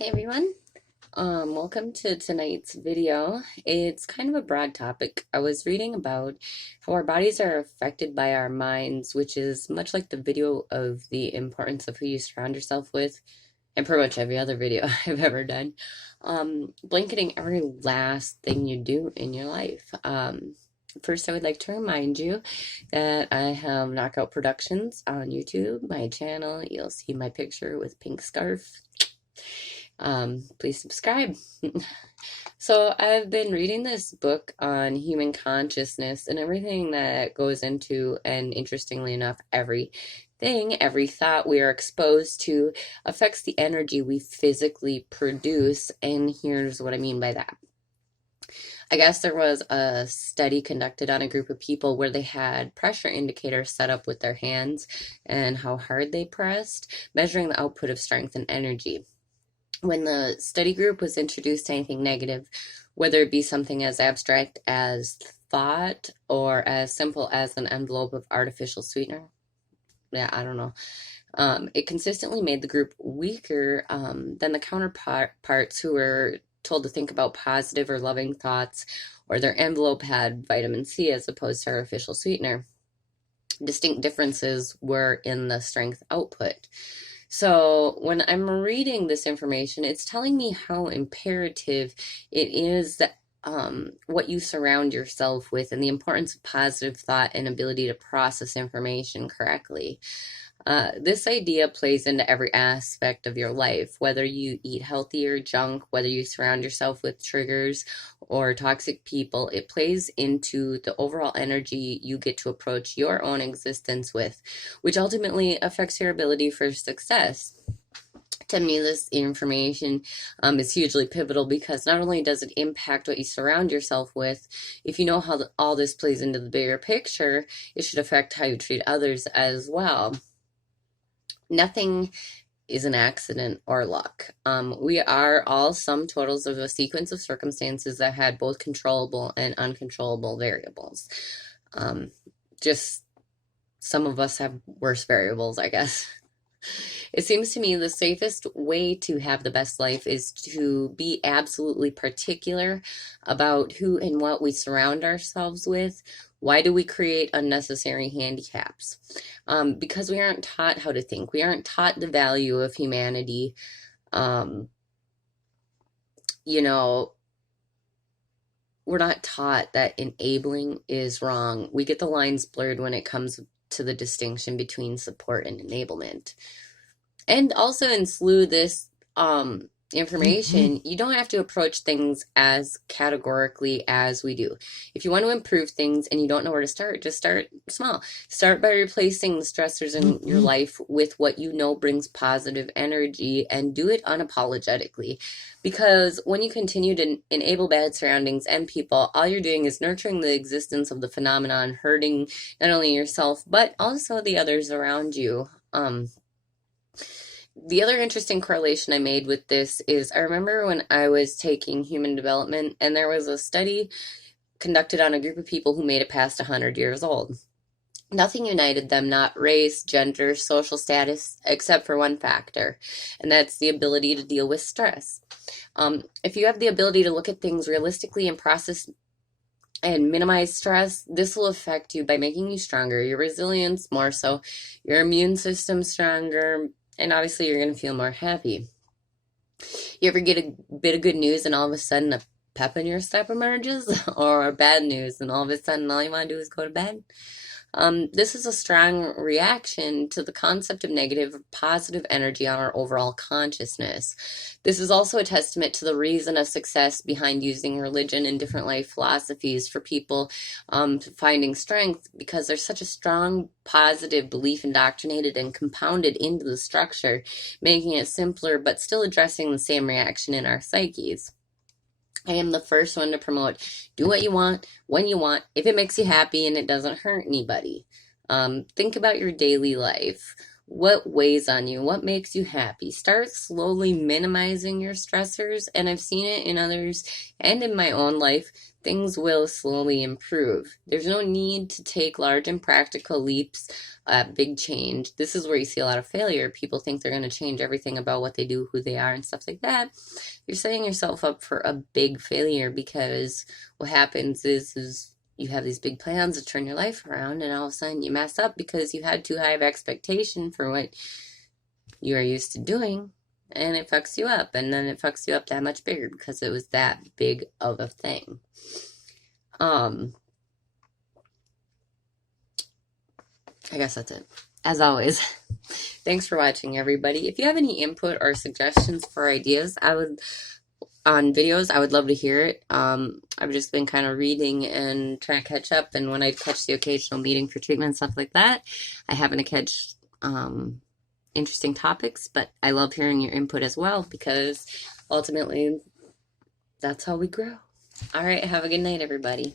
Hey everyone, welcome to tonight's video. It's kind of a broad topic. I was reading about how our bodies are affected by our minds, which is much like the video of the importance of who you surround yourself with, and pretty much every other video I've ever done, blanketing every last thing you do in your life. First, I would like to remind you that I have Knockout Productions on YouTube, my channel. You'll see my picture with pink scarf. Please subscribe. So I've been reading this book on human consciousness and everything that goes into, and interestingly enough, every thought we are exposed to affects the energy we physically produce. And here's what I mean by that. I guess there was a study conducted on a group of people where they had pressure indicators set up with their hands and how hard they pressed, measuring the output of strength and energy. When the study group was introduced to anything negative, whether it be something as abstract as thought or as simple as an envelope of artificial sweetener, I don't know. It consistently made the group weaker than the counterparts who were told to think about positive or loving thoughts, or their envelope had vitamin C as opposed to artificial sweetener. Distinct differences were in the strength output. So when I'm reading this information, it's telling me how imperative it is that what you surround yourself with, and the importance of positive thought and ability to process information correctly. This idea plays into every aspect of your life, whether you eat healthy or junk, whether you surround yourself with triggers or toxic people. It plays into the overall energy you get to approach your own existence with, which ultimately affects your ability for success. To me, this information is hugely pivotal because not only does it impact what you surround yourself with, if you know how all this plays into the bigger picture, it should affect how you treat others as well. Nothing is an accident or luck. We are all sum totals of a sequence of circumstances that had both controllable and uncontrollable variables. Just some of us have worse variables, I guess. It seems to me the safest way to have the best life is to be absolutely particular about who and what we surround ourselves with. Why do we create unnecessary handicaps? Because we aren't taught how to think. We aren't taught the value of humanity. You know, we're not taught that enabling is wrong. We get the lines blurred when it comes to the distinction between support and enablement. And also in slew this information, you don't have to approach things as categorically as we do. If you want to improve things and you don't know where to start, just start small. Start by replacing the stressors in your life with what you know brings positive energy, and do it unapologetically. Because when you continue to enable bad surroundings and people, all you're doing is nurturing the existence of the phenomenon, hurting not only yourself, but also the others around you. The other interesting correlation I made with this is I remember when I was taking human development, and there was a study conducted on a group of people who made it past 100 years old. Nothing united them, not race, gender, social status, except for one factor, and that's the ability to deal with stress. If you have the ability to look at things realistically and process and minimize stress, this will affect you by making you stronger, your resilience more so, your immune system stronger, and obviously you're going to feel more happy. You ever get a bit of good news and all of a sudden a pep in your step emerges? Or bad news and all of a sudden all you want to do is go to bed? This is a strong reaction to the concept of negative or positive energy on our overall consciousness. This is also a testament to the reason of success behind using religion and different life philosophies for people finding strength, because there's such a strong positive belief indoctrinated and compounded into the structure, making it simpler but still addressing the same reaction in our psyches. I am the first one to promote do what you want, when you want, if it makes you happy and it doesn't hurt anybody. Think about your daily life. What weighs on you? What makes you happy? Start slowly minimizing your stressors, and I've seen it in others and in my own life. Things will slowly improve. There's no need to take large and practical leaps at big change. This is where you see a lot of failure. People think they're going to change everything about what they do, who they are, and stuff like that. You're setting yourself up for a big failure, because what happens is you have these big plans to turn your life around, and all of a sudden you mess up because you had too high of expectation for what you are used to doing, and it fucks you up, and then it fucks you up that much bigger because it was that big of a thing. I guess that's it. As always, thanks for watching, everybody. If you have any input or suggestions for ideas, on videos, I would love to hear it. I've just been kind of reading and trying to catch up, and when I catch the occasional meeting for treatment and stuff like that, I happen to catch interesting topics, but I love hearing your input as well, because ultimately that's how we grow. All right, have a good night, everybody.